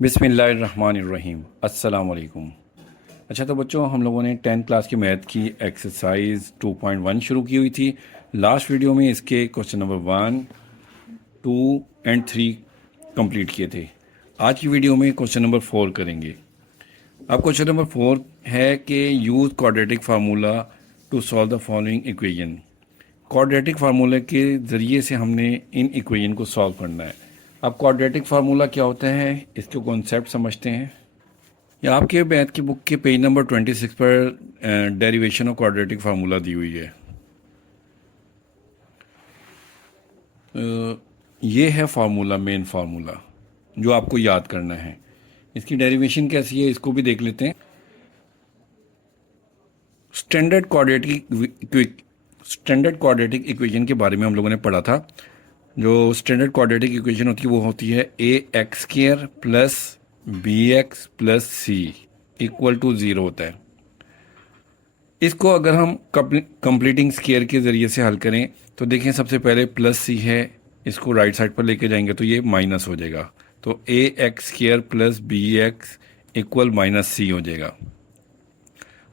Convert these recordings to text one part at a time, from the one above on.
बिस्मिल्लाहिर्रहमानिर्रहीम अस्सलाम वालेकुम। अच्छा, तो बच्चों, हम लोगों ने 10th क्लास की मैथ की एक्सरसाइज 2.1 शुरू की हुई थी। लास्ट वीडियो में इसके क्वेश्चन नंबर 1, 2 एंड 3 कंप्लीट किए थे। आज की वीडियो में क्वेश्चन नंबर 4 करेंगे। अब क्वेश्चन नंबर 4 है कि use quadratic formula to solve the following equation. Quadratic फार्मूले के ज़रिए से हमने इन इक्वेशन को सॉल्व करना है। अब क्वाड्रेटिक फार्मूला क्या होता है, इसके कॉन्सेप्ट समझते हैं। या आपके मैथ की बुक के पेज नंबर 26 पर डेरिवेशन ऑफ क्वाड्रेटिक फार्मूला दी हुई है। ये है फार्मूला, मेन फार्मूला जो आपको याद करना है। इसकी डेरिवेशन कैसी है इसको भी देख लेते हैं। स्टैंडर्ड क्वाड्रेटिक इक्वेशन के बारे में हम लोगों ने पढ़ा था। जो स्टैंडर्ड क्वाड्रेटिक इक्वेशन होती है वो होती है ax² plus bx plus c equal to 0 होता है। इसको अगर हम कंप्लीटिंग स्केयर के ज़रिए से हल करें तो देखें, सबसे पहले प्लस c है, इसको राइट साइड पर लेके जाएंगे तो ये माइनस हो जाएगा। तो ax² plus bx equal minus c हो जाएगा।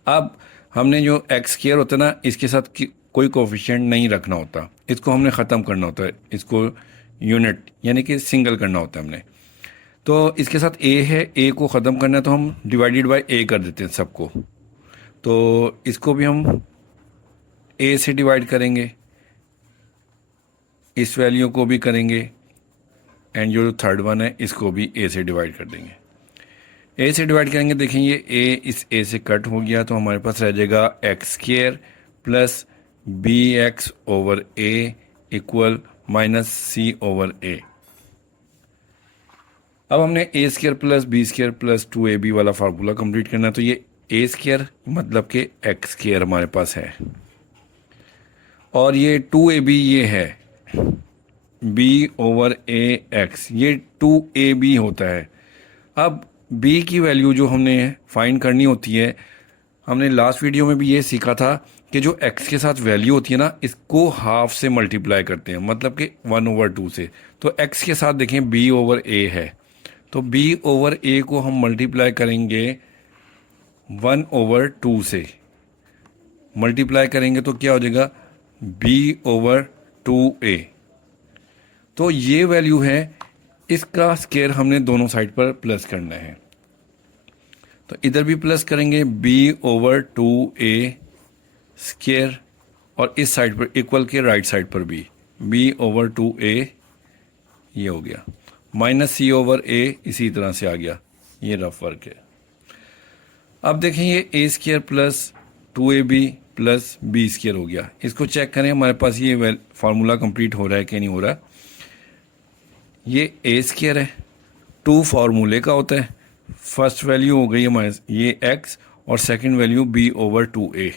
अब हमने जो x² होता है ना, इसके साथ कोई कोफिशिएंट नहीं रखना होता, इसको हमने ख़त्म करना होता है, इसको यूनिट यानी कि सिंगल करना होता है हमने। तो इसके साथ a है, a को ख़त्म करना है तो हम डिवाइडेड बाय a कर देते हैं सबको। तो इसको भी हम a से डिवाइड करेंगे, इस वैल्यू को भी करेंगे, एंड जो थर्ड वन है इसको भी a से डिवाइड कर देंगे। a से डिवाइड करेंगे, देखें ये a इस a से कट हो गया तो हमारे पास रह जाएगा x² plus bx over a equal minus c over a। अब हमने a² plus b² plus 2ab वाला फार्मूला कंप्लीट करना है। तो ये a² मतलब कि x² हमारे पास है, और ये 2ab ये है b ओवर ax, ये 2ab होता है। अब b की वैल्यू जो हमने फाइंड करनी होती है, हमने लास्ट वीडियो में भी ये सीखा था कि जो x के साथ वैल्यू होती है ना, इसको हाफ से मल्टीप्लाई करते हैं, मतलब कि 1/2 से। तो x के साथ देखें b ओवर a है, तो b ओवर a को हम मल्टीप्लाई करेंगे 1/2 से। मल्टीप्लाई करेंगे तो क्या हो जाएगा, b ओवर 2a। तो ये वैल्यू है, इसका स्केयर हमने दोनों साइड पर प्लस करना है। तो इधर भी प्लस करेंगे b ओवर 2a स्केयर, और इस साइड पर इक्वल के राइट साइड पर भी b ओवर 2a, ये हो गया, माइनस c ओवर a इसी तरह से आ गया। ये रफ वर्क है। अब देखें ये a² plus 2ab plus b² हो गया। इसको चेक करें हमारे पास ये फार्मूला कंप्लीट हो रहा है कि नहीं हो रहा। ये a² है, 2 फार्मूले का होता है। फर्स्ट वैल्यू हो गई हमारे ये x, और second value b over 2a,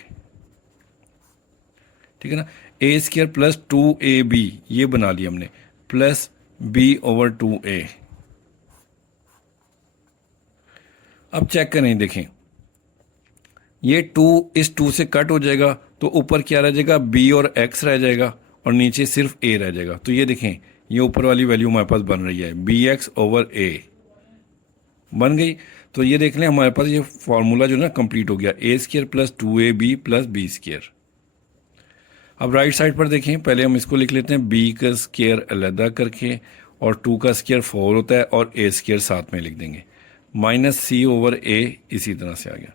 ठीक है ना। a² प्लस 2ab ये बना लिया हमने, प्लस b ओवर 2a। अब चेक करें, देखें ये 2 इस 2 से कट हो जाएगा तो ऊपर क्या रह जाएगा, b और x रह जाएगा, और नीचे सिर्फ a रह जाएगा। तो ये देखें, ये ऊपर वाली वैल्यू हमारे पास बन रही है, bx ओवर a बन गई। तो ये देख लें हमारे पास ये फॉर्मूला जो ना कंप्लीट हो गया, a² plus 2ab plus b²। अब राइट साइड पर देखें, पहले हम इसको लिख लेते हैं, b का स्क्वायर अलग करके, और 2 का स्क्वायर 4 होता है, और a² साथ में लिख देंगे, माइनस c ओवर a इसी तरह से आ गया।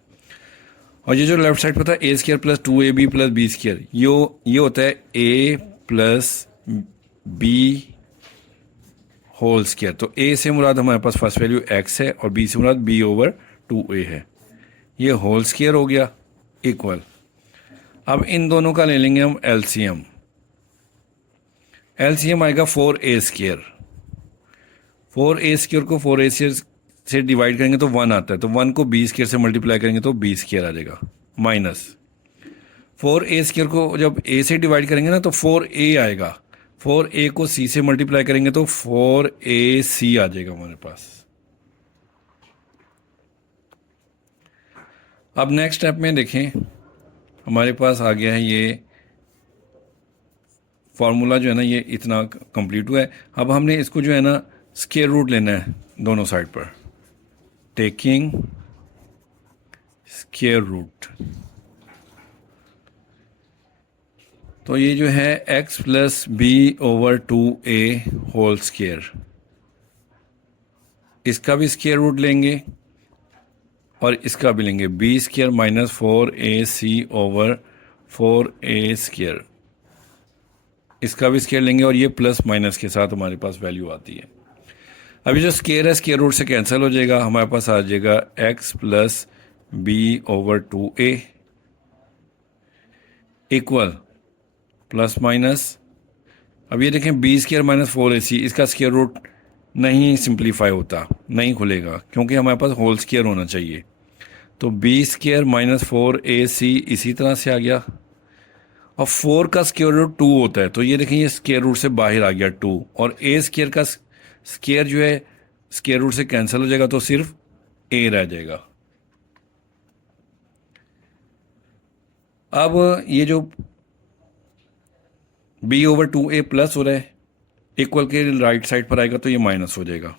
और ये जो लेफ्ट साइड पर था a² plus 2ab plus b², ये होता है a plus b whole square. तो a से मुराद हमारे पास फर्स्ट वैल्यू x है, और b से मुराद b ओवर 2a है। ये होल स्क्वायर हो गया इक्वल। अब इन दोनों का ले लेंगे हम एलसीएम। एलसीएम आएगा 4a²। 4a² को 4a² से डिवाइड करेंगे तो 1 आता है, तो 1 को b² से मल्टीप्लाई करेंगे तो b² आ जाएगा, माइनस 4a² को जब a से डिवाइड करेंगे ना तो 4a आएगा, 4a को c से मल्टीप्लाई करेंगे तो 4ac आ जाएगा हमारे पास। अब नेक्स्ट स्टेप में देखें, हमारे पास आ गया है ये फार्मूला जो है ना, ये इतना कंप्लीट हुआ है। अब हमने इसको जो है ना स्क्वायर रूट लेना है दोनों साइड पर। Taking square root. तो ये जो है x plus b over 2a whole square, इसका भी स्क्वायर रूट लेंगे और इसका भी लेंगे, b square minus 4ac over 4a square, इसका भी स्क्वायर लेंगे और ये प्लस माइनस के साथ हमारे पास वैल्यू आती है। अभी जो स्क्वायर है स्क्वायर रूट से कैंसिल हो जाएगा, हमारे पास आ जाएगा x plus b over 2a equal plus minus, अब ये देखें बी स्क्वायर माइनस 4ac, इसका स्क्वायर रूट नहीं सिंप्लीफाई होता, नहीं खुलेगा क्योंकि हमारे पास होल स्क्वायर होना चाहिए। तो बी स्क्वायर माइनस 4ac इसी तरह से आ गया, और 4 का स्क्वायर रूट 2 होता है, तो ये देखें ये स्क्वायर रूट से बाहर आ गया 2, और a स्क्वायर का स्क्वायर जो है स्क्वायर रूट से कैंसिल हो जाएगा, तो सिर्फ a रह जाएगा। अब ये जो b ओवर 2a प्लस हो रहा है, इक्वल के राइट साइड पर आएगा तो ये माइनस हो जाएगा,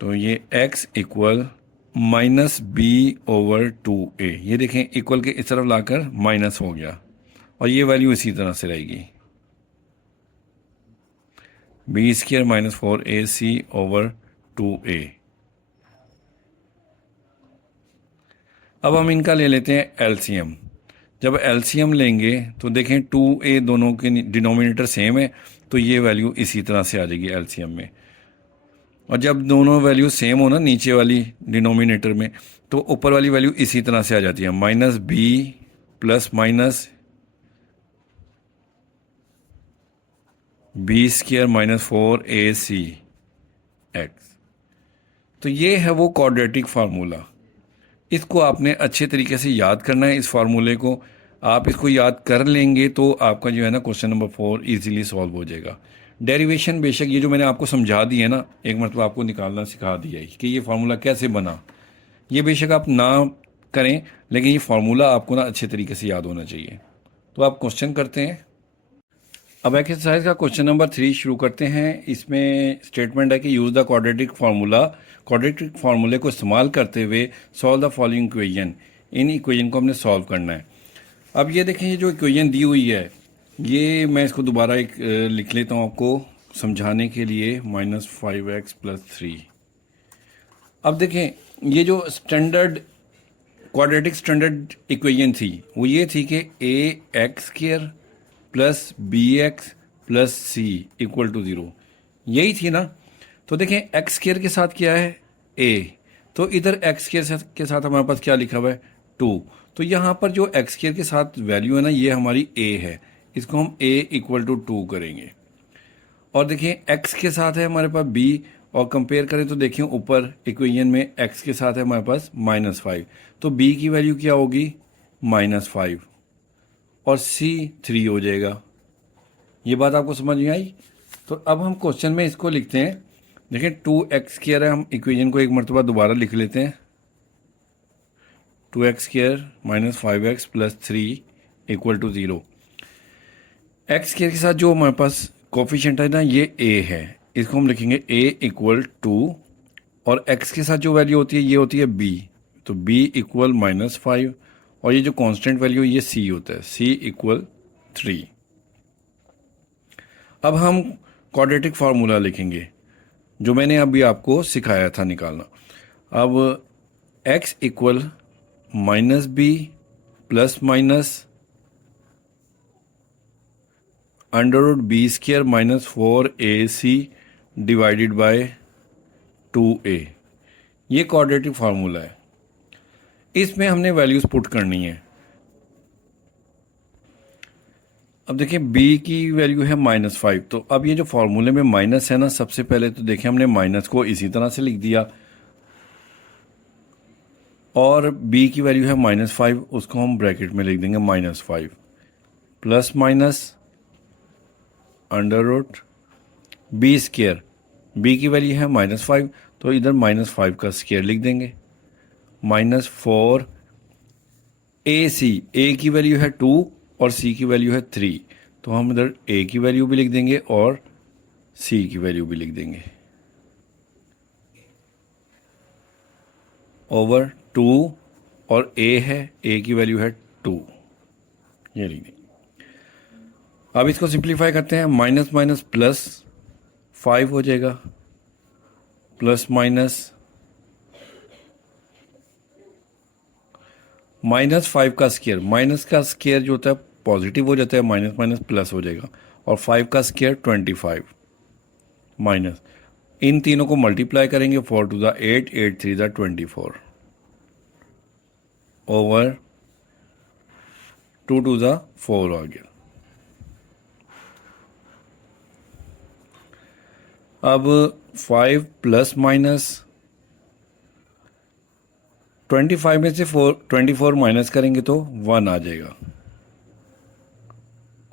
तो ये x equal minus b over 2a, ये देखें इक्वल के इस तरफ लाकर माइनस हो गया, और ये वैल्यू इसी तरह से रहेगी, B square minus 4ac over 2a। अब हम इनका ले लेते हैं एलसीएम। जब एलसीएम लेंगे तो देखें 2a दोनों के डिनोमिनेटर सेम है, तो ये वैल्यू इसी तरह से आ जाएगी एलसीएम में, और जब दोनों वैल्यू सेम हो ना नीचे वाली डिनोमिनेटर में, तो ऊपर वाली वैल्यू इसी तरह से आ जाती है, minus b plus minus b square minus 4ac x. तो ये है वो क्वाड्रेटिक फार्मूला, इसको आपने अच्छे तरीके से याद करना है। इस फार्मूले को आप इसको याद कर लेंगे तो आपका जो है ना क्वेश्चन नंबर 4 इजीली सॉल्व हो जाएगा। डेरिवेशन बेशक ये जो मैंने आपको समझा दी है ना, एक मतलब आपको निकालना सिखा दिया है कि ये फार्मूला कैसे बना, ये बेशक आप ना करें, लेकिन ये फार्मूला आपको ना अच्छे तरीके से याद होना चाहिए। तो आप क्वेश्चन करते हैं। अब एक्सरसाइज का क्वेश्चन नंबर 3 शुरू करते हैं। इसमें स्टेटमेंट है कि यूज़ द क्वाड्रेटिक फार्मूले को इस्तेमाल करते हुए solve the following equation. In equation को हमने सॉल्व करना है। अब ये देखें, ये जो इक्वेशन दी हुई है, ये मैं इसको दोबारा एक लिख लेता हूँ आपको समझाने के लिए, माइनस 5x प्लस 3। अब देखें, ये जो क्वाड्रेटिक स्टैंडर्ड इक्वेशन थी वो ये थी कि ax square plus bx plus c equal to 0, यही थी ना। तो देखें एक्स स्क्वायर के साथ क्या है a, तो इधर एक्स स्क्वायर के साथ हमारे पास क्या लिखा हुआ है 2, तो यहाँ पर जो एक्स स्क्वायर के साथ वैल्यू है ना ये हमारी a है, इसको हम a इक्वल टू 2 करेंगे। और देखिए x के साथ है हमारे पास b, और कंपेयर करें तो देखिए ऊपर इक्वेशन में x के साथ है हमारे पास -5, तो b की वैल्यू क्या होगी -5 और c 3 हो जाएगा। ये बात आपको समझ में आई? तो अब हम क्वेश्चन में इसको लिखते हैं। देखिए 2x स्क्वायर है, हम इक्वेशन को एक मरतबा दोबारा लिख लेते हैं, 2x square minus 5x plus 3 equal to 0। X square के साथ जो हमारे पास कोफिशिएंट है ना ये a है, इसको हम लिखेंगे a इक्वल 2, और x के साथ जो वैल्यू होती है ये होती है b, तो b इक्वल -5, और ये जो कांस्टेंट वैल्यू ये c होता है, c इक्वल 3। अब हम क्वाड्रेटिक फार्मूला लिखेंगे जो मैंने अभी आपको सिखाया था निकालना। अब x equal minus b plus minus under root b square minus 4ac divided by 2a, ये क्वाड्रेटिक फार्मूला है। इसमें हमने वैल्यूज पुट करनी है। अब देखिए b की वैल्यू है -5, तो अब ये जो फार्मूले में माइनस है ना, सबसे पहले तो देखिए हमने माइनस को इसी तरह से लिख दिया, और b की वैल्यू है -5, उसको हम ब्रैकेट में लिख देंगे -5 plus minus under root b square, b की वैल्यू है -5, तो इधर -5 का स्क्वायर लिख देंगे, -4 ac, a की वैल्यू है 2 और c की वैल्यू है 3, तो हम इधर a की वैल्यू भी लिख देंगे और c की वैल्यू भी लिख देंगे। ओवर 2 और a है, a की वैल्यू है 2, ये लिख दें। अब इसको सिंप्लीफाई करते हैं, माइनस माइनस प्लस 5 हो जाएगा, प्लस माइनस -5 का स्केयर, माइनस का स्केयर जो होता है पॉजिटिव हो जाता है, माइनस माइनस प्लस हो जाएगा, और 5 का स्केयर 25 माइनस, इन तीनों को मल्टीप्लाई करेंगे, 4 two the 8, 8 3 the 24 over 2 two the 4 आ गया। अब 5 प्लस माइनस 25 में से 24 माइनस करेंगे तो 1 आ जाएगा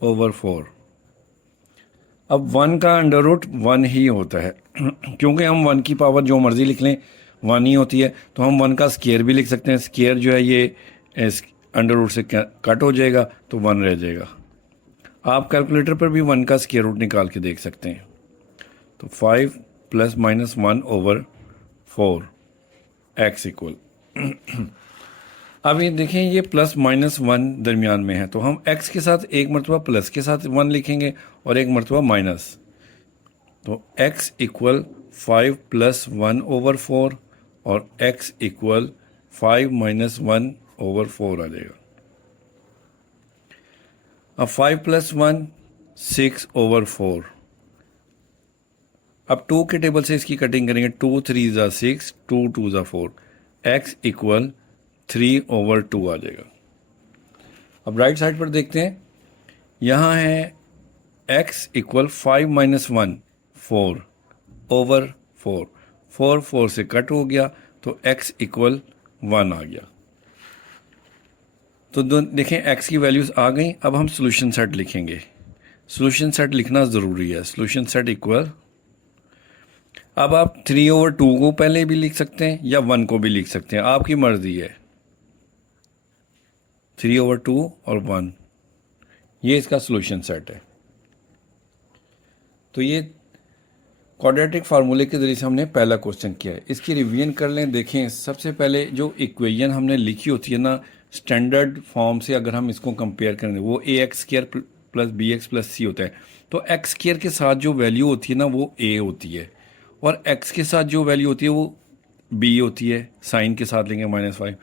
ओवर 4। अब 1 का अंडर रूट 1 ही होता है क्योंकि हम 1 की पावर जो मर्जी लिख लें 1 ही होती है, तो हम 1 का स्केयर भी लिख सकते हैं। स्केयर जो है ये अंडर रूट से कट हो जाएगा तो 1 रह जाएगा। आप कैलकुलेटर पर भी 1 का स्केयर रूट निकाल के देख सकते हैं। तो 5 plus minus 1 over 4 x equal अब ये देखें, ये प्लस माइनस 1 दरमियान में है, तो हम x के साथ एक मरतबा प्लस के साथ 1 लिखेंगे और एक मरतबा माइनस, तो x इक्वल 5 प्लस 1 ओवर 4 और x इक्वल 5 माइनस 1 ओवर 4 आ जाएगा। अब 5 प्लस 1 6 ओवर 4, अब 2 के टेबल से इसकी कटिंग करेंगे, 2 3 ज़ा 6, 2 2 ज़ा 4, x इक्वल 3 ओवर 2 आ जाएगा। अब राइट साइड पर देखते हैं, यहाँ है x इक्वल 5 माइनस 1 4 ओवर 4, 4 4 से कट हो गया तो x इक्वल 1 आ गया। तो देखें x की वैल्यूज़ आ गई। अब हम सोल्यूशन सेट लिखेंगे। सोल्यूशन सेट लिखना ज़रूरी है। सोल्यूशन सेट इक्वल, अब आप 3 ओवर 2 को पहले भी लिख सकते हैं या 1 को भी लिख सकते हैं, आपकी मर्जी है। 3 ओवर 2 और 1, ये इसका सोल्यूशन सेट है। तो ये क्वाड्रेटिक फार्मूले के ज़रिए से हमने पहला क्वेश्चन किया है। इसकी रिवीजन कर लें। देखें, सबसे पहले जो इक्वेशन हमने लिखी होती है ना स्टैंडर्ड फॉर्म से, अगर हम इसको कंपेयर करें वो a x square plus b x plus c होता है। तो एक्स स्क्वायर के साथ जो वैल्यू होती है ना वो ए होती है, और एक्स के साथ जो वैल्यू होती है वो बी होती है, साइन के साथ लेंगे -5,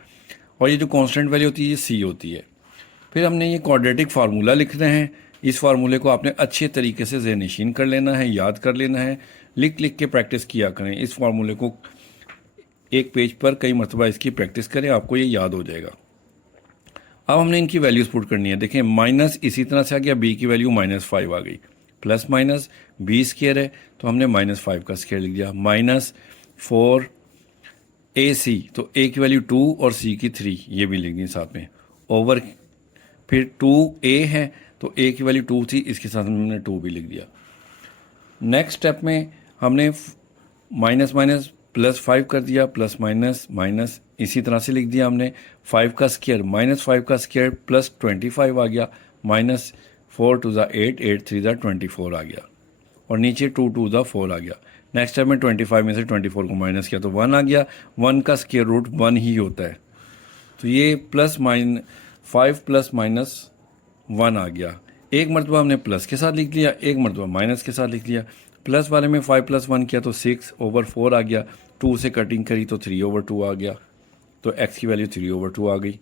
और ये जो कांस्टेंट वैल्यू होती है ये सी होती है। फिर हमने ये क्वाड्रेटिक फार्मूला लिख रहे हैं। इस फार्मूले को आपने अच्छे तरीके से ज़हनशीन कर लेना है, याद कर लेना है, लिख लिख के प्रैक्टिस किया करें। इस फार्मूले को एक पेज पर कई मरतबा इसकी प्रैक्टिस करें, आपको ये याद हो जाएगा। अब हमने इनकी वैल्यूज़ पुट करनी है। देखें, माइनस इसी तरह से आ गया, बी की वैल्यू -5 आ गई, प्लस माइनस बी स्क्वायर है तो हमने -5 का स्क्वायर लिख दिया, -4 ए सी, तो ए की वैल्यू 2 और सी की 3, ये भी लिख दी साथ में, ओवर फिर 2 ए है तो ए की वैल्यू 2 थी, इसके साथ हमने 2 भी लिख दिया। नेक्स्ट स्टेप में हमने माइनस माइनस +5 कर दिया, प्लस माइनस माइनस इसी तरह से लिख दिया हमने। 5 का स्क्वायर -5 का स्क्वायर प्लस 25 आ गया, -4 2 ज़ा 8, 8 3 ज़ा 24 आ गया, और नीचे 2 2 ज़ा 4 आ गया। नेक्स्ट स्टेप में 25 में से 24 को माइनस किया तो 1 आ गया। 1 का स्क्वायर रूट 1 ही होता है, तो ये +5 प्लस माइनस 1 आ गया। एक मरतबा हमने प्लस के साथ लिख लिया, एक मरतबा माइनस के साथ लिख लिया। प्लस वाले में 5 + 1 किया तो 6 ओवर 4 आ गया, 2 से कटिंग करी तो 3 ओवर 2 आ गया, तो x की वैल्यू 3 ओवर 2 आ गई।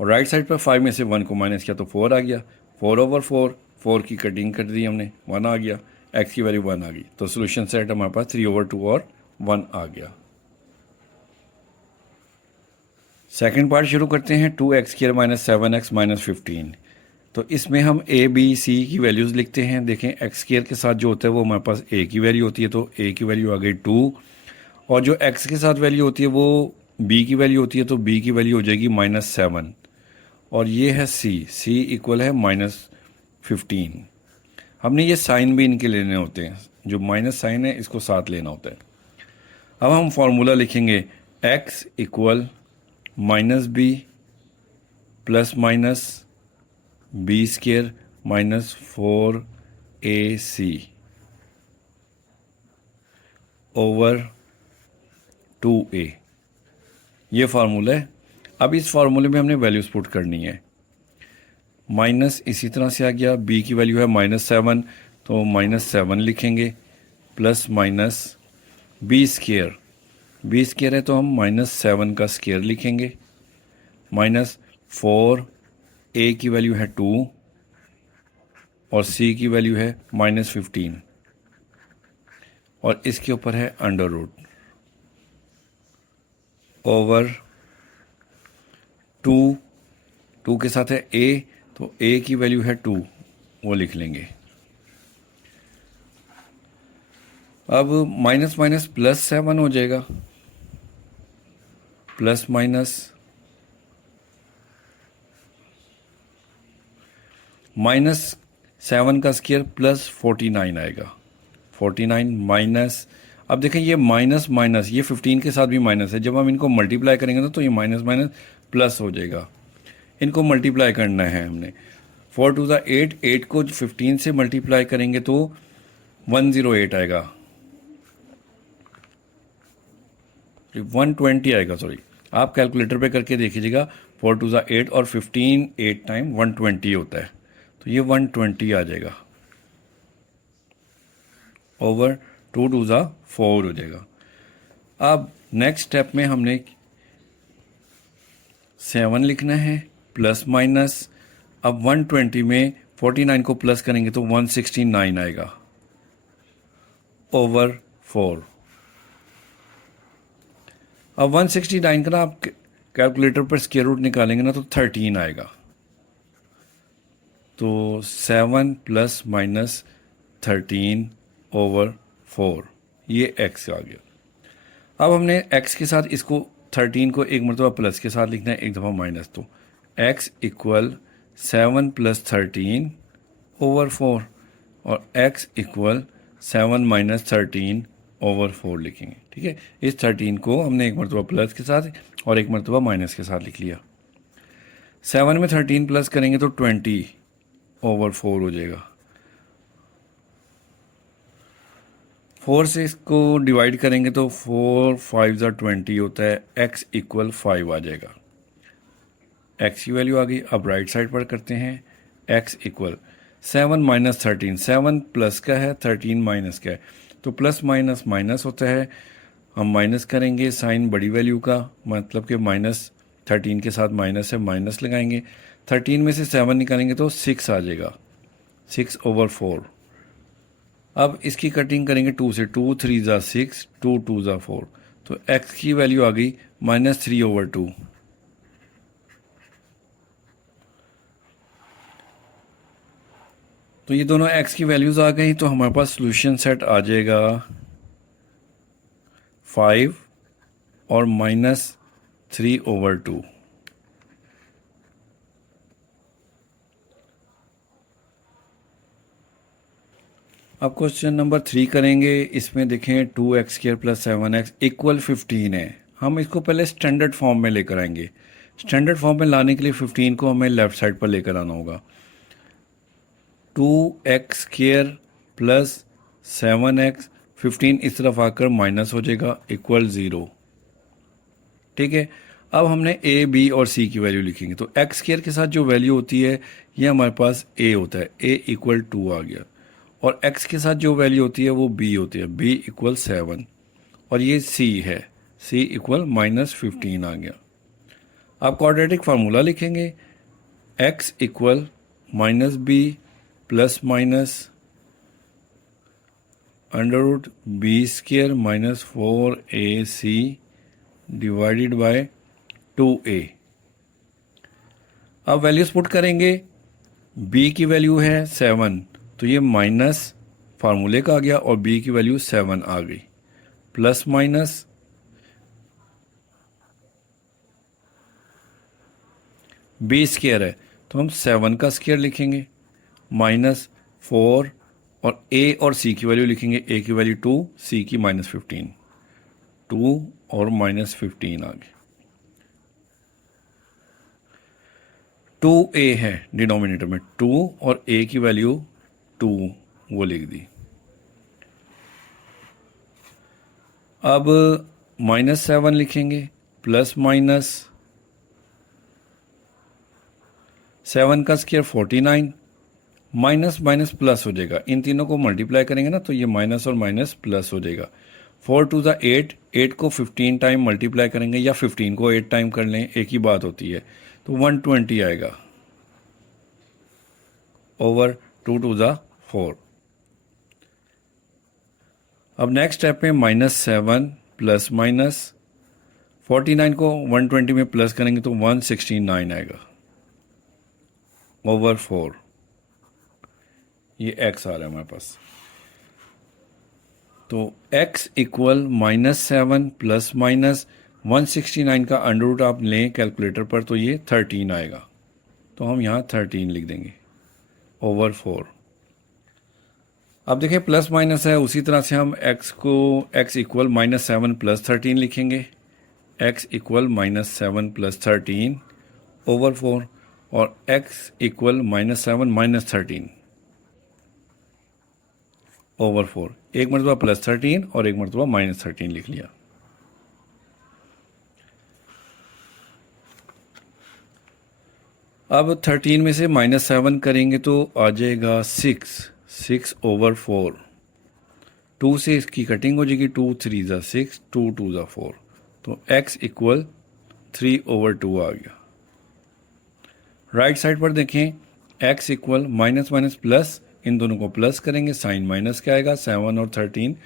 और राइट साइड पर 5 में से 1 को माइनस किया तो 4 आ गया, 4 ओवर 4, 4 की कटिंग कर दी हमने, 1 आ गया, x की वैल्यू 1 आ गई। तो सोल्यूशन सेट हमारे पास 3 ओवर 2 और 1 आ गया। सेकेंड पार्ट शुरू करते हैं। 2x² - 7x - 15, तो इसमें हम a b c की वैल्यूज़ लिखते हैं। देखें, x² के साथ जो होता है वो हमारे पास a की वैल्यू होती है, तो a की वैल्यू आ गई 2, और जो x के साथ वैल्यू होती है वो b की वैल्यू होती है, तो b की वैल्यू हो जाएगी -7, और ये है c इक्वल है -15। हमने ये साइन भी इनके लेने होते हैं, जो माइनस साइन है इसको साथ लेना होता है। अब हम फार्मूला लिखेंगे, x equal -b plus minus b square -4ac over 2a, ये फार्मूला है। अब इस फार्मूले में हमने वैल्यूज पुट करनी है। माइनस इसी तरह से आ गया, b की वैल्यू है -7, तो -7 लिखेंगे, plus minus b square, b square है तो हम -7 का स्केयर लिखेंगे, -4, a की वैल्यू है 2 और c की वैल्यू है -15 और इसके ऊपर है अंडर रूट ओवर 2 के साथ है a, तो a की वैल्यू है 2, वो लिख लेंगे। अब माइनस माइनस +7 हो जाएगा, प्लस माइनस -7 का स्केयर +49 आएगा, 49 माइनस, अब देखें ये माइनस माइनस, ये 15 के साथ भी माइनस है, जब हम इनको मल्टीप्लाई करेंगे तो ये माइनस माइनस प्लस हो जाएगा। इनको मल्टीप्लाई करना है हमने, 4 2 8, 8 को 15 से मल्टीप्लाई करेंगे तो 108 आएगा, 120 आएगा, सॉरी आप कैलकुलेटर पे करके देखिएगा, 4 2 8 और 15 8 टाइम 120 होता है, तो ये 120 आ जाएगा, ओवर 2 2 4 हो जाएगा। अब नेक्स्ट स्टेप में हमने 7 लिखना है, प्लस माइनस, अब 120 में 49 को प्लस करेंगे तो 169 आएगा, ओवर 4। अब 169 का ना आप कैलकुलेटर पर स्क्वायर रूट निकालेंगे ना तो 13 आएगा, तो 7 प्लस माइनस 13 ओवर 4, ये x आ गया। अब हमने x के साथ इसको 13 को एक मरतबा प्लस के साथ लिखना है, एक दफ़ा माइनस, तो x इक्वल 7 प्लस 13 ओवर 4 और x इक्वल 7 माइनस 13 ओवर 4 लिखेंगे। ठीक है, इस 13 को हमने एक मरतबा प्लस के साथ और एक मरतबा माइनस के साथ लिख लिया। 7 में 13 प्लस करेंगे तो 20 ओवर 4 हो जाएगा। 4 से इसको डिवाइड करेंगे तो 4 5 ज़ा 20 होता है, x इक्वल 5 आ जाएगा। x की वैल्यू आ गई। अब राइट साइड पर करते हैं, x इक्वल 7 माइनस 13, 7 प्लस का है 13 माइनस का है, तो प्लस माइनस माइनस होता है, हम माइनस करेंगे साइन बड़ी वैल्यू का, मतलब कि -13 के साथ माइनस है, माइनस लगाएंगे, 13 में से 7 निकालेंगे तो 6 आ जाएगा, 6 ओवर 4। अब इसकी कटिंग करेंगे 2 से, 2 3 ज़ा 6, 2 2 ज़ा 4, तो x की वैल्यू आ गई -3 ओवर 2। तो ये दोनों x की वैल्यूज आ गई, तो हमारे पास सोल्यूशन सेट आ जाएगा 5 और -3 ओवर 2। अब क्वेश्चन नंबर 3 करेंगे। इसमें देखें 2x² प्लस 7x इक्वल 15 है। हम इसको पहले स्टैंडर्ड फॉर्म में लेकर आएंगे। स्टैंडर्ड फॉर्म में लाने के लिए 15 को हमें लेफ्ट साइड पर लेकर आना होगा। 2x² प्लस 7x, 15 इस तरफ आकर माइनस हो जाएगा, इक्वल 0। ठीक है, अब हमने a, b और c की वैल्यू लिखेंगे, तो x² के साथ जो वैल्यू होती है ये हमारे पास a होता है, a इक्वल 2 आ गया, और x के साथ जो वैल्यू होती है वो b होती है, b इक्वल 7, और ये c है, c इक्वल -15 आ गया। अब क्वाड्रेटिक फार्मूला लिखेंगे, x equal -b plus minus √b² -4ac divided by 2a। अब वैल्यूज पुट करेंगे, b की वैल्यू है 7, तो ये माइनस फार्मूले का आ गया, और b की वैल्यू 7 आ गई, प्लस माइनस b² है तो हम 7 का स्क्वायर लिखेंगे, -4 और a और c की वैल्यू लिखेंगे, a की वैल्यू 2, c की -15, 2 और -15 आ गए। 2a है डिनोमिनेटर में, 2 और a की वैल्यू 2 वो लिख दी। अब -7 लिखेंगे, प्लस माइनस 7 का स्क्वायर 49, माइनस माइनस प्लस हो जाएगा, इन तीनों को मल्टीप्लाई करेंगे ना तो ये माइनस और माइनस प्लस हो जाएगा। 4 टू ज़ा 8, 8 को 15 टाइम मल्टीप्लाई करेंगे या 15 को 8 टाइम कर लें, एक ही बात होती है, तो 120 आएगा ओवर 2 टू ज़ा 4। अब नेक्स्ट स्टेप में -7 प्लस माइनस 49 को 120 में प्लस करेंगे तो 169 आएगा ओवर 4। ये x आ रहा है हमारे पास, तो x इक्वल -7 प्लस माइनस 169 का अंडर रूट आप लें कैलकुलेटर पर तो ये 13 आएगा, तो हम यहाँ 13 लिख देंगे ओवर 4। अब देखिए प्लस माइनस है, उसी तरह से हम x को x इक्वल -7 प्लस 13 लिखेंगे, x इक्वल -7 प्लस 13 ओवर 4, और x इक्वल -7 माइनस 13 ओवर 4। एक मरतबा प्लस 13 और एक मरतबा -13 लिख लिया। अब 13 में से -7 करेंगे तो आ जाएगा 6 ओवर 4। 2 से इसकी कटिंग हो जाएगी, 2 3 ज़ा 6, 2 2 ज़ा 4, तो x इक्वल 3 ओवर 2 आ गया। राइट साइड पर देखें, x equal minus minus plus, इन दोनों को प्लस करेंगे, साइन माइनस क्या आएगा, 7 और 13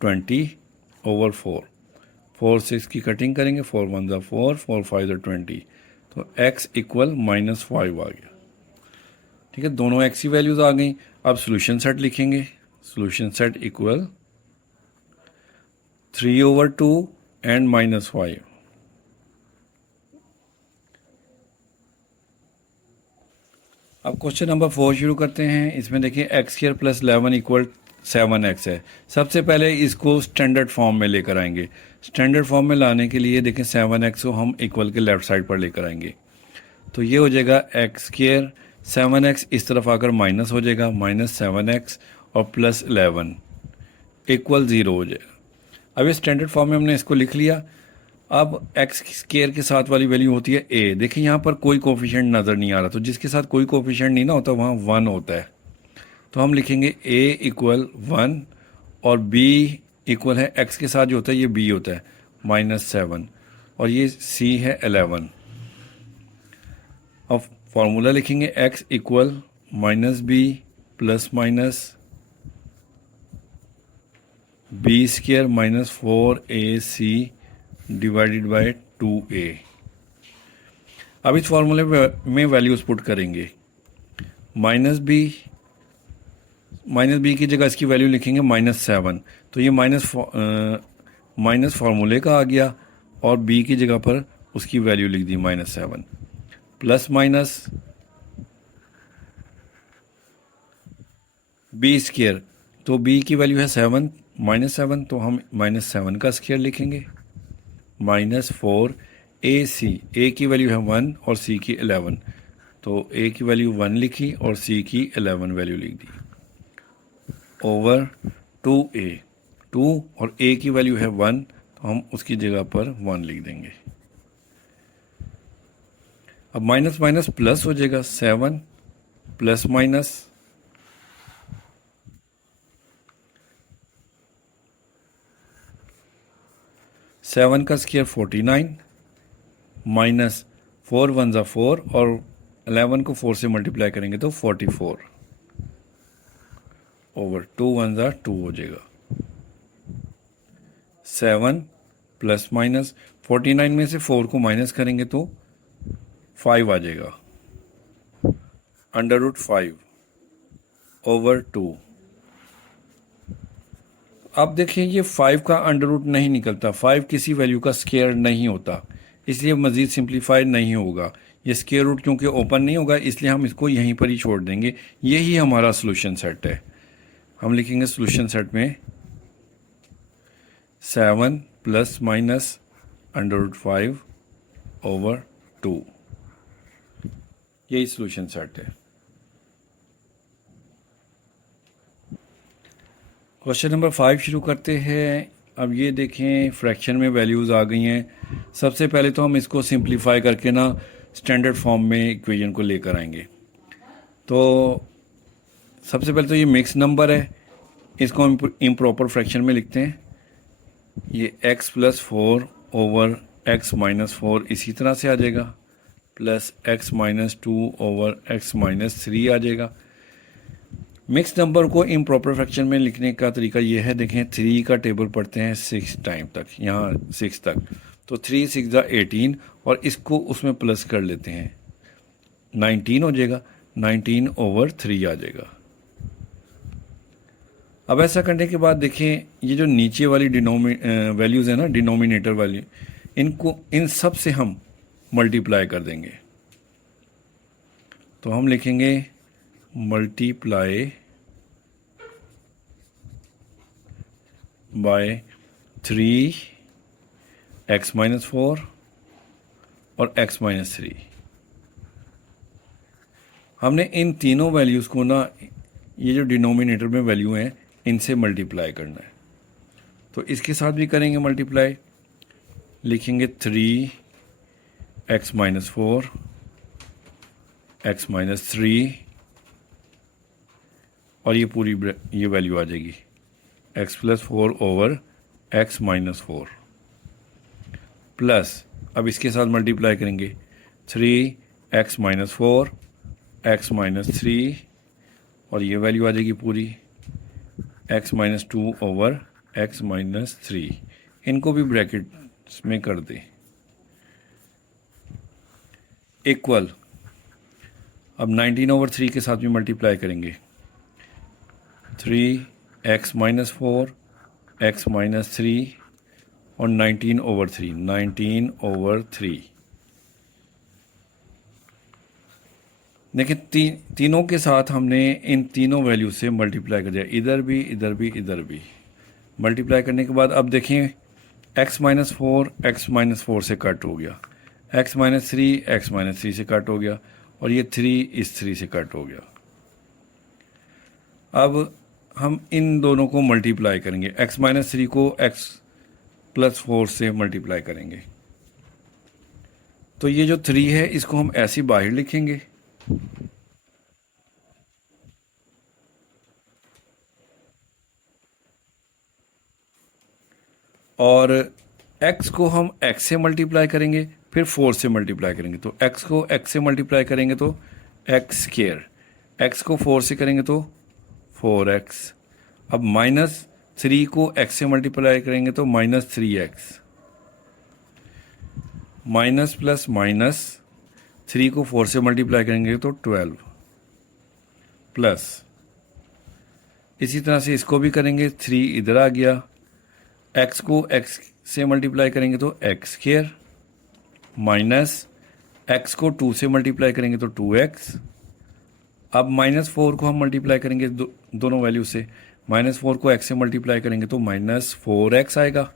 20 ओवर 4। 4 से इसकी कटिंग करेंगे, 4 1 ज़ा 4, 4 5 ज़ा 20, तो x इक्वल -5 आ गया। ठीक है, दोनों x की वैल्यूज़ आ गई। अब सोल्यूशन सेट लिखेंगे, solution set equal 3 over 2 and -5। अब क्वेश्चन नंबर 4 शुरू करते हैं। इसमें देखिए x square plus 11 equal 7x है। सबसे पहले इसको स्टैंडर्ड फॉर्म में लेकर आएंगे। स्टैंडर्ड फॉर्म में लाने के लिए देखिए 7x को हम इक्वल के लेफ्ट साइड पर लेकर आएंगे, तो ये हो जाएगा x स्क्वायर, 7x इस तरफ आकर माइनस हो जाएगा, -7x और प्लस 11 इक्वल 0 हो जाएगा। अब ये स्टैंडर्ड फॉर्म में हमने इसको लिख लिया। अब x स्क्वायर के साथ वाली वैल्यू होती है a। देखिए यहाँ पर कोई कोफिशिएंट नज़र नहीं आ रहा, तो जिसके साथ कोई कोफिशिएंट नहीं ना होता वहाँ 1 होता है, तो हम लिखेंगे a इक्वल 1 और b इक्वल है x के साथ जो होता है ये b होता है -7 और ये c है 11। अब फॉर्मूला लिखेंगे x equal -b plus minus b square -4ac divided by 2a। अब इस फॉर्मूले में वैल्यूज पुट करेंगे, -b की जगह इसकी वैल्यू लिखेंगे -7, तो ये माइनस फार्मूले का आ गया और b की जगह पर उसकी वैल्यू लिख दी -7, प्लस माइनस b स्क्वायर, तो b की वैल्यू है 7 -7, तो हम -7 का स्क्वायर लिखेंगे, -4ac, a की वैल्यू है 1 और c की 11, तो a की वैल्यू 1 लिखी और c की 11 वैल्यू लिख दी ओवर 2a। 2 और a की वैल्यू है 1, तो हम उसकी जगह पर 1 लिख देंगे। अब माइनस माइनस प्लस हो जाएगा, 7 प्लस माइनस 7 का स्क्वायर 49 माइनस 4 1 ज़ा 4 और 11 को 4 से मल्टीप्लाई करेंगे तो 44 ओवर 2 1 ज़ा 2 हो जाएगा। 7 प्लस माइनस 49 में से 4 को माइनस करेंगे तो 5 आ जाएगा, √5 ओवर 2। अब देखिए ये 5 का अंडर नहीं निकलता, 5 किसी वैल्यू का स्क्वायर नहीं होता, इसलिए मज़ीद सिंप्लीफाई नहीं होगा। ये स्क्वायर रूट क्योंकि ओपन नहीं होगा इसलिए हम इसको यहीं पर ही छोड़ देंगे। यही हमारा सोल्यूशन सेट है। हम लिखेंगे सोल्यूशन सेट में 7 प्लस माइनस √5 ओवर 2, यही सोल्यूशन सेट है। क्वेश्चन नंबर 5 शुरू करते हैं। अब ये देखें फ्रैक्शन में वैल्यूज़ आ गई हैं, सबसे पहले तो हम इसको सिंप्लीफाई करके ना स्टैंडर्ड फॉर्म में इक्वेशन को लेकर आएंगे। तो सबसे पहले तो ये मिक्स नंबर है, इसको हम इम्प्रॉपर फ्रैक्शन में लिखते हैं। ये x plus 4 over x minus 4 इसी तरह से आ जाएगा, plus x minus 2 over x minus 3 आ जाएगा। मिक्स नंबर को इम्प्रॉपर फ्रैक्शन में लिखने का तरीका ये है, देखें 3 का टेबल पढ़ते हैं 6 टाइम तक, यहाँ 6 तक, तो 3 6 18 और इसको उसमें प्लस कर लेते हैं, 19 हो जाएगा, 19 ओवर 3 आ जाएगा। अब ऐसा करने के बाद देखें ये जो नीचे वाली वैल्यूज़ है ना, डिनोमिनेटर वैल्यू, इनको इन सब से हम मल्टीप्लाई कर देंगे। तो हम लिखेंगे मल्टीप्लाई बाय 3x माइनस 4 और x माइनस 3। हमने इन तीनों वैल्यूज़ को ना, ये जो डिनोमिनेटर में वैल्यू हैं, इनसे मल्टीप्लाई करना है। तो इसके साथ भी करेंगे मल्टीप्लाई, लिखेंगे 3x माइनस 4 x माइनस 3 और ये पूरी ये वैल्यू आ जाएगी x plus 4 over x minus 4 plus, अब इसके साथ मल्टीप्लाई करेंगे 3x माइनस 4 x माइनस 3 और ये वैल्यू आ जाएगी पूरी x minus 2 over x minus 3। इनको भी ब्रैकेट्स में कर दें, इक्वल। अब 19 ओवर 3 के साथ भी मल्टीप्लाई करेंगे, 3x माइनस 4 x माइनस 3 और 19 ओवर 3, 19 ओवर 3। देखिए तीनों के साथ हमने इन तीनों वैल्यू से मल्टीप्लाई कर दिया, इधर भी इधर भी इधर भी। मल्टीप्लाई करने के बाद अब देखें x माइनस 4 x माइनस 4 से कट हो गया, x माइनस 3 x माइनस 3 से कट हो गया और ये 3 इस 3 से कट हो गया। अब हम इन दोनों को मल्टीप्लाई करेंगे, x माइनस 3 को x प्लस 4 से मल्टीप्लाई करेंगे। तो ये जो 3 है इसको हम ऐसे बाहर लिखेंगे, और x को हम x से मल्टीप्लाई करेंगे, फिर 4 से मल्टीप्लाई करेंगे। तो x को x से मल्टीप्लाई करेंगे तो x स्क्वायर, x को 4 से करेंगे तो 4x। अब माइनस 3 को x से मल्टीप्लाई करेंगे तो minus 3x, minus plus minus 3 को 4 से मल्टीप्लाई करेंगे तो 12 प्लस, इसी तरह से इसको भी करेंगे, 3 इधर आ गया, x को x से मल्टीप्लाई करेंगे तो x स्क्वायर, माइनस x को 2 से मल्टीप्लाई करेंगे तो 2x। अब माइनस 4 को हम मल्टीप्लाई करेंगे दोनों वैल्यू से, माइनस 4 को x से मल्टीप्लाई करेंगे तो माइनस 4x आएगा,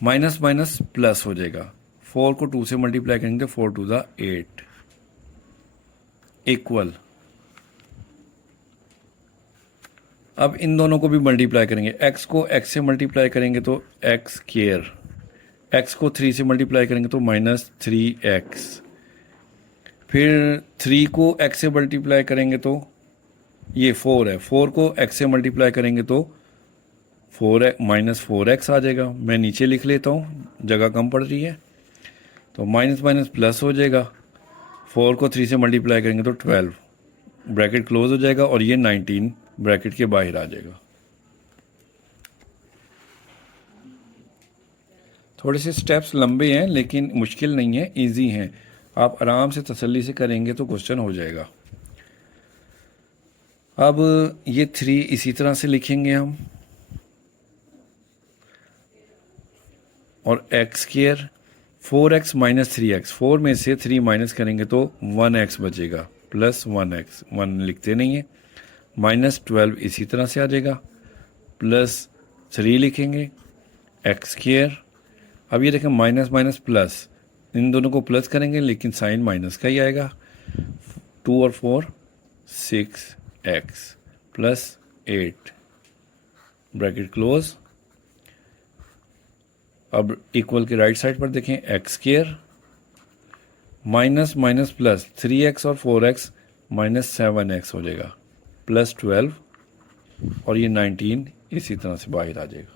माइनस माइनस प्लस हो जाएगा, 4 को 2 से मल्टीप्लाई करेंगे तो 4 2 ज़ा 8 इक्वल। अब इन दोनों को भी मल्टीप्लाई करेंगे, x को x से मल्टीप्लाई करेंगे तो x स्क्वायर, x को 3 से मल्टीप्लाई करेंगे तो माइनस 3x, फिर 3 को x से मल्टीप्लाई करेंगे तो ये 4 है, 4 को x से मल्टीप्लाई करेंगे तो 4 माइनस 4x आ जाएगा। मैं नीचे लिख लेता हूँ, जगह कम पड़ रही है, तो माइनस माइनस प्लस हो जाएगा, 4 को 3 से मल्टीप्लाई करेंगे तो 12, ब्रैकेट क्लोज हो जाएगा और ये 19 ब्रैकेट के बाहर आ जाएगा। थोड़े से स्टेप्स लंबे हैं लेकिन मुश्किल नहीं है, इजी हैं, आप आराम से तसल्ली से करेंगे तो क्वेश्चन हो जाएगा। अब ये 3 इसी तरह से लिखेंगे हम, और x square 4x minus 3x, 4 में से 3 माइनस करेंगे तो 1x बचेगा, प्लस 1x, 1 लिखते नहीं है, माइनस 12 इसी तरह से आ जाएगा, प्लस 3 लिखेंगे x स्क्वायर। अब ये देखें माइनस माइनस प्लस, इन दोनों को प्लस करेंगे लेकिन साइन माइनस का ही आएगा, 2 और 4 6x प्लस 8 ब्रैकेट क्लोज। अब इक्वल के राइट साइड पर देखें x square minus minus plus 3x और 4x माइनस 7x हो जाएगा प्लस 12 और ये 19 इसी तरह से बाहर आ जाएगा।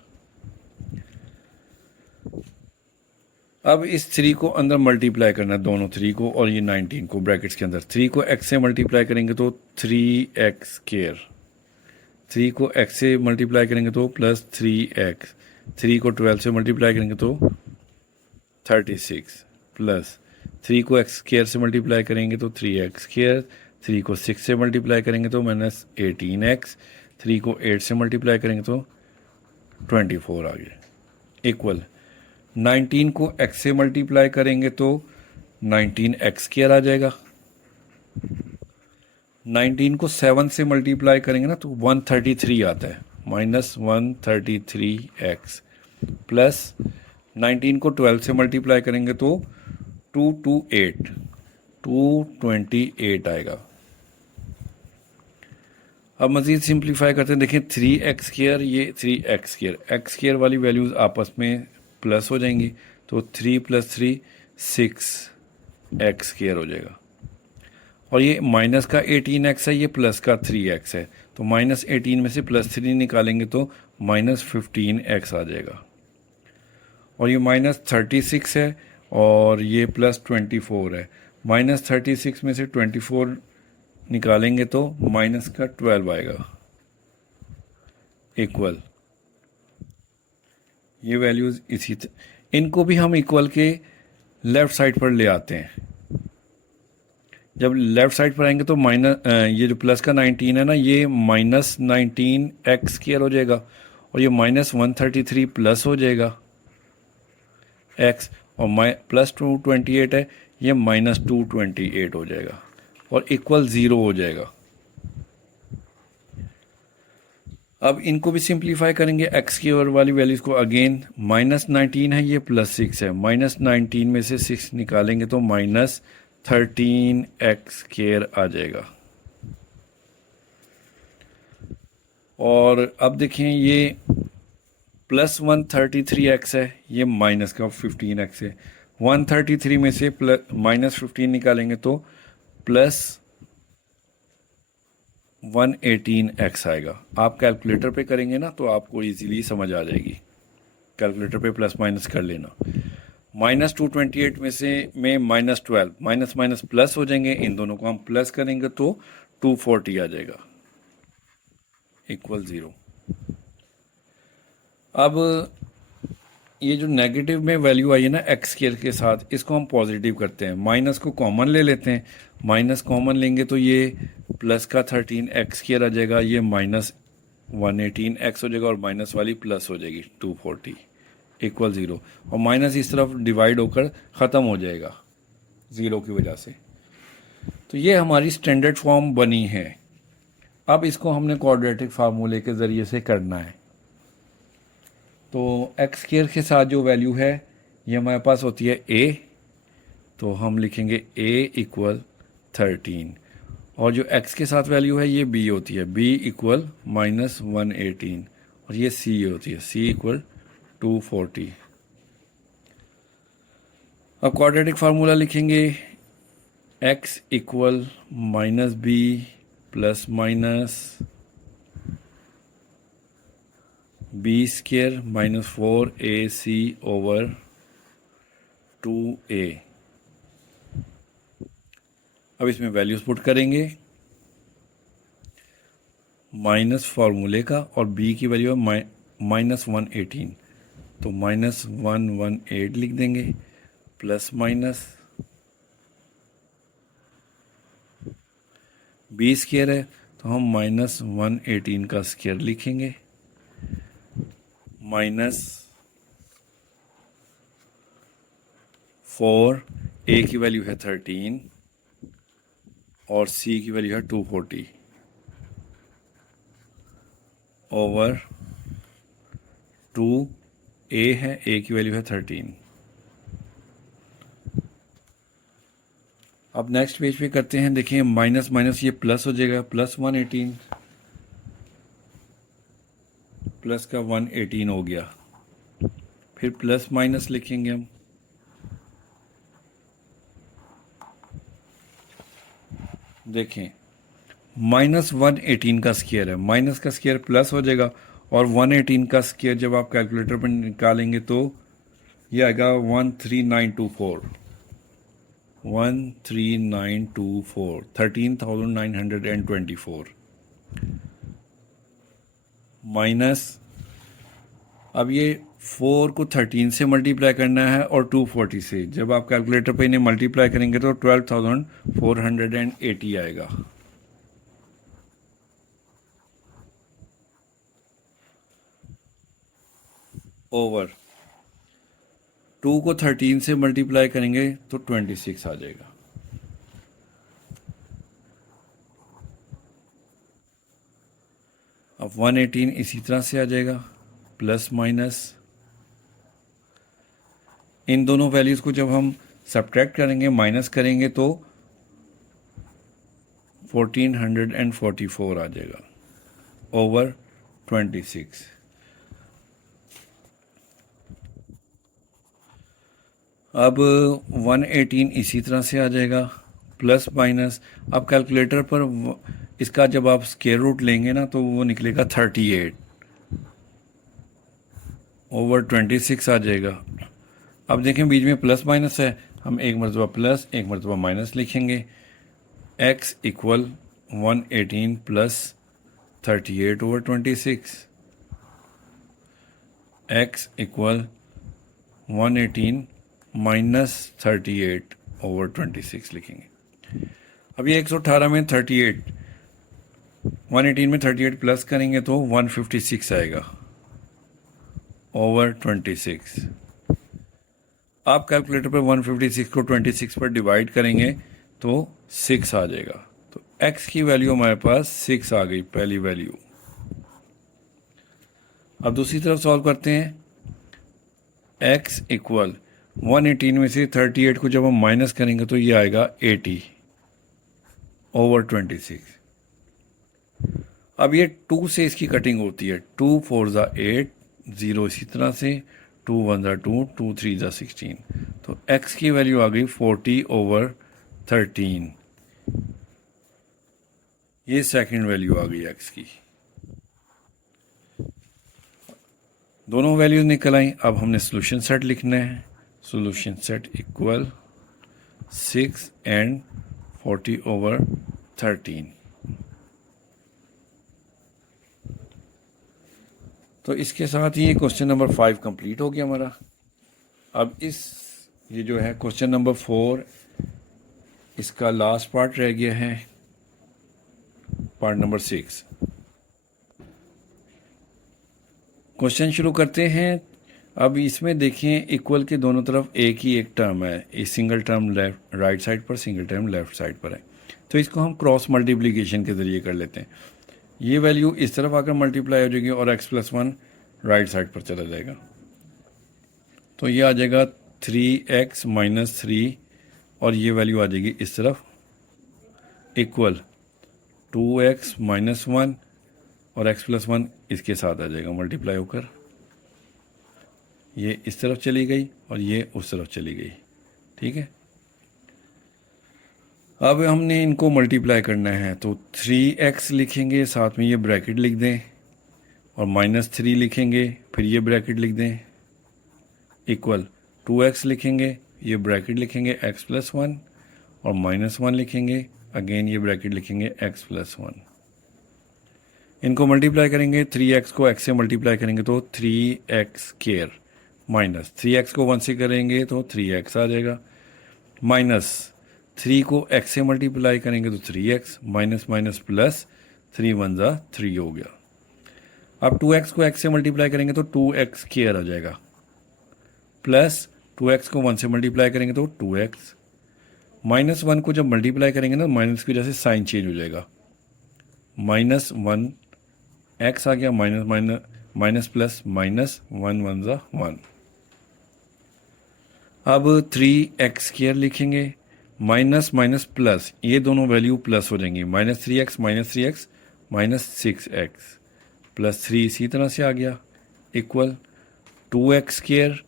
अब इस 3 को अंदर मल्टीप्लाई करना है, दोनों 3 को और ये 19 को ब्रैकेट्स के अंदर। 3 को x से मल्टीप्लाई करेंगे तो 3x स्क्वायर, 3 को x से मल्टीप्लाई करेंगे तो प्लस 3x, 3 को 12 से मल्टीप्लाई करेंगे तो 36 प्लस 3 को x स्क्वायर से मल्टीप्लाई करेंगे तो 3x स्क्वायर, 3 को 6 से मल्टीप्लाई करेंगे तो माइनस 18x, 3 को 8 से मल्टीप्लाई करेंगे तो 24 आ गया इक्वल 19 को x से मल्टीप्लाई करेंगे तो 19x स्क्वायर आ जाएगा। 19 को 7 से मल्टीप्लाई करेंगे ना तो 133 आता है माइनस 133x प्लस 19 को 12 से मल्टीप्लाई करेंगे तो 228 आएगा। अब मज़ीद सिंप्लीफाई करते हैं, देखिए 3x स्क्वायर, ये 3x स्क्वायर, x स्क्वायर वाली वैल्यूज़ आपस में प्लस हो जाएंगी तो 3 + 3 6x स्क्वायर हो जाएगा और ये माइनस का 18x है, ये प्लस का 3x है तो माइनस 18 में से प्लस 3 निकालेंगे तो माइनस 15x आ जाएगा और ये माइनस 36 है और ये प्लस 24 है। माइनस 36 में से 24 निकालेंगे तो माइनस का 12 आएगा इक्वल ये वैल्यूज़ इसी इनको भी हम इक्वल के लेफ़्ट साइड पर ले आते हैं। जब लेफ़्ट साइड पर आएंगे तो माइनस ये जो प्लस का 19 है ना, ये माइनस 19x स्क्वायर हो जाएगा और ये माइनस 133 प्लस हो जाएगा x और प्लस 228 है, ये माइनस 228 हो जाएगा और इक्वल 0 हो जाएगा। अब इनको भी सिंप्लीफाई करेंगे, x की ओर वाली वैल्यूज़ को अगेन माइनस 19 है, ये प्लस 6 है, माइनस 19 में से 6 निकालेंगे तो माइनस 13x स्क्वायर आ जाएगा। और अब देखें ये प्लस 133x है, ये माइनस का 15x है, 133 में से माइनस 15 निकालेंगे तो प्लस 118x आएगा। आप कैलकुलेटर पे करेंगे ना तो आपको इजीली समझ आ जाएगी, कैलकुलेटर पे प्लस माइनस कर लेना। माइनस 228 में से माइनस 12, माइनस माइनस प्लस हो जाएंगे, इन दोनों को हम प्लस करेंगे तो 240 आ जाएगा इक्वल 0। अब ये जो नेगेटिव में वैल्यू आई है ना एक्स स्क्वायर के साथ, इसको हम पॉजिटिव करते हैं, माइनस को कॉमन ले लेते हैं, माइनस कॉमन लेंगे तो ये प्लस का 13x स्क्वायर आ जाएगा, ये माइनस 118x हो जाएगा और माइनस वाली प्लस हो जाएगी 240 इक्वल 0 और माइनस इस तरफ डिवाइड होकर ख़त्म हो जाएगा 0 की वजह से। तो ये हमारी स्टैंडर्ड फॉर्म बनी है। अब इसको हमने क्वाड्रेटिक फार्मूले के ज़रिए से करना है। तो एक्स स्क्वायर के साथ जो वैल्यू है ये हमारे पास होती है a, तो हम लिखेंगे a इक्वल 13 और जो x के साथ वैल्यू है ये b होती है, b इक्वल माइनस 118 और ये c होती है, c इक्वल 240। अब क्वाड्रेटिक फार्मूला लिखेंगे x equal minus b plus minus b square minus 4ac over 2a। अब इसमें वैल्यूज पुट करेंगे, माइनस फार्मूले का और b की वैल्यू है माइनस 118, तो माइनस 118 लिख देंगे प्लस माइनस b स्क्वायर है तो हम माइनस 118 का स्क्वायर लिखेंगे माइनस 4, a की वैल्यू है 13 और c की वैल्यू है 240 ओवर 2a है, a की वैल्यू है 13। अब नेक्स्ट पेज पे करते हैं, देखिए माइनस माइनस ये प्लस हो जाएगा, प्लस 118 प्लस का 118 हो गया, फिर प्लस माइनस लिखेंगे हम, देखें -118 का स्क्वायर है, माइनस का स्क्वायर प्लस हो जाएगा, और 118 का स्क्वायर जब आप कैलकुलेटर पर निकालेंगे तो ये आएगा 13924, 13924, 13,924 माइनस, अब ये 4 को 13 से मल्टीप्लाई करना है और 240 से, जब आप कैलकुलेटर पे इन्हें मल्टीप्लाई करेंगे तो 12,480 आएगा। ओवर 2 को 13 से मल्टीप्लाई करेंगे तो 26 आ जाएगा। अब 118 इसी तरह से आ जाएगा, प्लस माइनस, इन दोनों वैल्यूज को जब हम सब्ट्रैक्ट करेंगे, माइनस करेंगे तो 1444 आ जाएगा ओवर 26। अब 118 इसी तरह से आ जाएगा, प्लस माइनस, अब कैलकुलेटर पर इसका जब आप स्क्वायर रूट लेंगे ना तो वो निकलेगा 38 ओवर 26 आ जाएगा। अब देखें बीच में प्लस माइनस है, हम एक मरतबा प्लस एक मरतबा माइनस लिखेंगे। x equal 118 plus 38 over 26, x equal 118 minus 38 over 26 लिखेंगे। अब ये 118 में 38, 118 में 38 प्लस करेंगे तो 156 आएगा ओवर 26। आप कैलकुलेटर पर 156 को 26 पर डिवाइड करेंगे तो 6 आ जाएगा। तो x की वैल्यू हमारे पास 6 आ गई, पहली वैल्यू। अब दूसरी तरफ सॉल्व करते हैं। x इक्वल 118 में से 38 को जब हम माइनस करेंगे तो ये आएगा 80 ओवर 26। अब ये 2 से इसकी कटिंग होती है, 2 4 ज़ा 8, 0 इसी तरह से, 2 1 ज़ा 2, 2 3 ज़ा 16, तो x की वैल्यू आ गई 40 ओवर 13। ये सेकंड वैल्यू आ गई x की। दोनों वैल्यूज निकल आई। अब हमने सोल्यूशन सेट लिखना है। Solution set equal 6 and 40 over 13। तो इसके साथ ही क्वेश्चन नंबर 5 कंप्लीट हो गया हमारा। अब ये जो है क्वेश्चन नंबर 4, इसका लास्ट पार्ट रह गया है, पार्ट नंबर 6। क्वेश्चन शुरू करते हैं। अब इसमें देखें इक्वल के दोनों तरफ एक ही एक टर्म है, एक single term left right side पर, सिंगल टर्म लेफ्ट साइड पर है, तो इसको हम क्रॉस मल्टीप्लिकेशन के ज़रिए कर लेते हैं। ये वैल्यू इस तरफ आकर मल्टीप्लाई हो जाएगी और x+1 राइट साइड पर चला जाएगा, तो ये आ जाएगा 3x - 3, और ये वैल्यू आ जाएगी इस तरफ इक्वल 2x - 1, और x+1 इसके साथ आ जाएगा मल्टीप्लाई होकर, ये इस तरफ चली गई और ये उस तरफ चली गई। ठीक है, अब हमने इनको मल्टीप्लाई करना है, तो 3x लिखेंगे, साथ में ये ब्रैकेट लिख दें, और -3 लिखेंगे, फिर ये ब्रैकेट लिख दें, इक्वल 2x लिखेंगे, ये ब्रैकेट लिखेंगे x+1, और -1 लिखेंगे, अगेन ये ब्रैकेट लिखेंगे x+1। इनको मल्टीप्लाई करेंगे, 3x को x से मल्टीप्लाई करेंगे तो 3x² माइनस 3x को 1 से करेंगे तो 3x आ जाएगा, -3 को x से मल्टीप्लाई करेंगे तो 3x, माइनस माइनस प्लस, 3 1 ज़ा 3 हो गया। अब 2x को x से मल्टीप्लाई करेंगे तो 2x² आ जाएगा, प्लस 2x को 1 से मल्टीप्लाई करेंगे तो 2x, -1 को जब मल्टीप्लाई करेंगे ना, माइनस की वजह से साइन चेंज हो जाएगा, -1 x आ गया, माइनस प्लस माइनस, 1 1 ज़ा 1। अब 3x² लिखेंगे, माइनस माइनस प्लस, ये दोनों वैल्यू प्लस हो जाएंगी, -3x -6x प्लस 3 इसी तरह से आ गया, equal 2x²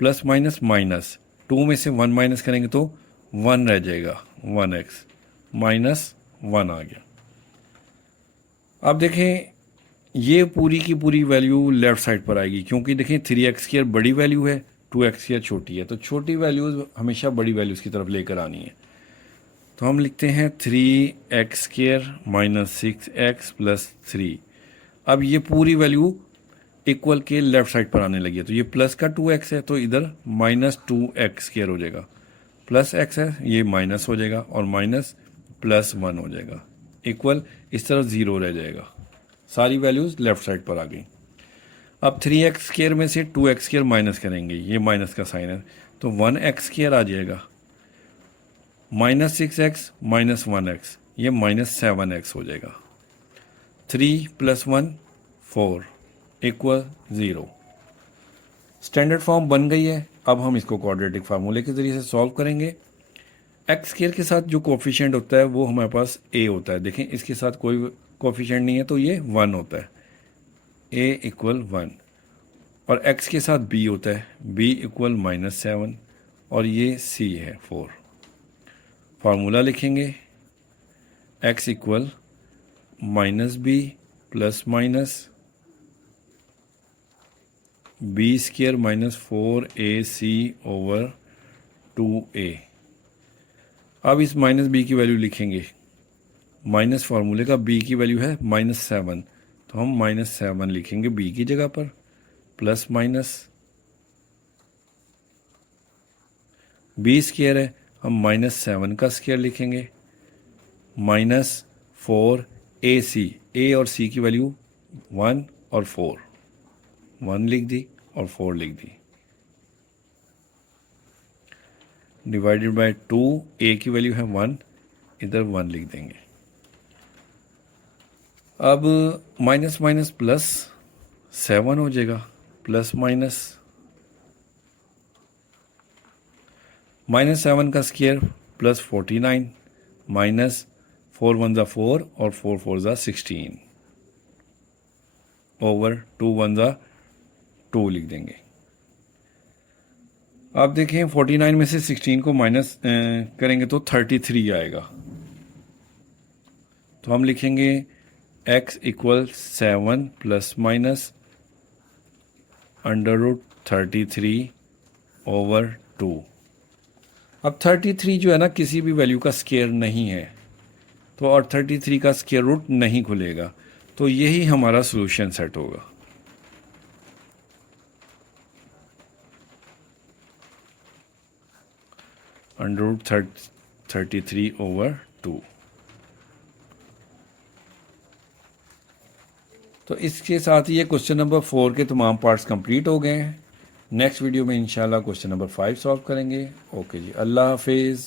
plus minus minus, 2 में से 1 माइनस करेंगे तो 1 रह जाएगा, 1x माइनस 1 आ गया। अब देखें ये पूरी की पूरी वैल्यू लेफ्ट साइड पर आएगी, क्योंकि देखें 3x² बड़ी वैल्यू है, 2x² छोटी है, तो छोटी वैल्यूज़ हमेशा बड़ी वैल्यूज़ की तरफ लेकर आनी है। तो हम लिखते हैं 3x² माइनस 6x प्लस 3। अब ये पूरी वैल्यू इक्वल के लेफ्ट साइड पर आने लगी है, तो ये प्लस का 2x है तो इधर माइनस 2x² हो जाएगा, प्लस x है ये माइनस हो जाएगा और माइनस प्लस 1 हो जाएगा, इक्वल इस तरफ 0 रह जाएगा। सारी वैल्यूज़ लेफ्ट साइड पर आ गई। अब 3x² में से 2x² माइनस करेंगे, ये माइनस का साइन है तो 1x² आ जाएगा, माइनस 6x माइनस 1x, ये माइनस 7x हो जाएगा। 3 प्लस 1 4 इक्वल 0। स्टैंडर्ड फॉर्म बन गई है। अब हम इसको क्वाड्रेटिक फार्मूले के ज़रिए से सॉल्व करेंगे। x² के साथ जो कोफिशिएंट होता है वो हमारे पास a होता है। देखें इसके साथ कोई कोफिशिएंट नहीं है तो ये 1 होता है, a इक्वल 1। और x के साथ b होता है, b इक्वल माइनस 7 और ये c है 4। फार्मूला लिखेंगे x equal minus b plus minus b² minus 4ac over 2a। अब इस माइनस b की वैल्यू लिखेंगे, माइनस फार्मूले का b की वैल्यू है माइनस 7, तो हम माइनस 7 लिखेंगे b की जगह पर, प्लस माइनस b² है, हम माइनस 7 का स्क्वायर लिखेंगे, माइनस 4ac, a और c की वैल्यू 1 और 4, 1 लिख दी और 4 लिख दी, डिवाइडेड बाय 2, a की वैल्यू है 1, इधर 1 लिख देंगे। अब माइनस माइनस प्लस 7 हो जाएगा, प्लस माइनस माइनस 7 का स्क्वायर प्लस 49 माइनस 4 1 4 और 4 4 16 ओवर 2 1 2 लिख देंगे। आप देखें 49 में से 16 को माइनस करेंगे तो 33 आएगा, तो हम लिखेंगे x equal 7 plus minus under root 33 over 2। अब 33 जो है ना किसी भी वैल्यू का स्क्वायर नहीं है, तो और 33 का स्क्वायर रूट नहीं खुलेगा, तो यही हमारा सॉल्यूशन सेट होगा। Under root 33 over 2। तो इसके साथ ही ये क्वेश्चन नंबर 4 के तमाम पार्ट्स कंप्लीट हो गए हैं। नेक्स्ट वीडियो में इंशाल्लाह क्वेश्चन नंबर 5 सॉल्व करेंगे। ओके जी, अल्लाह हाफिज़।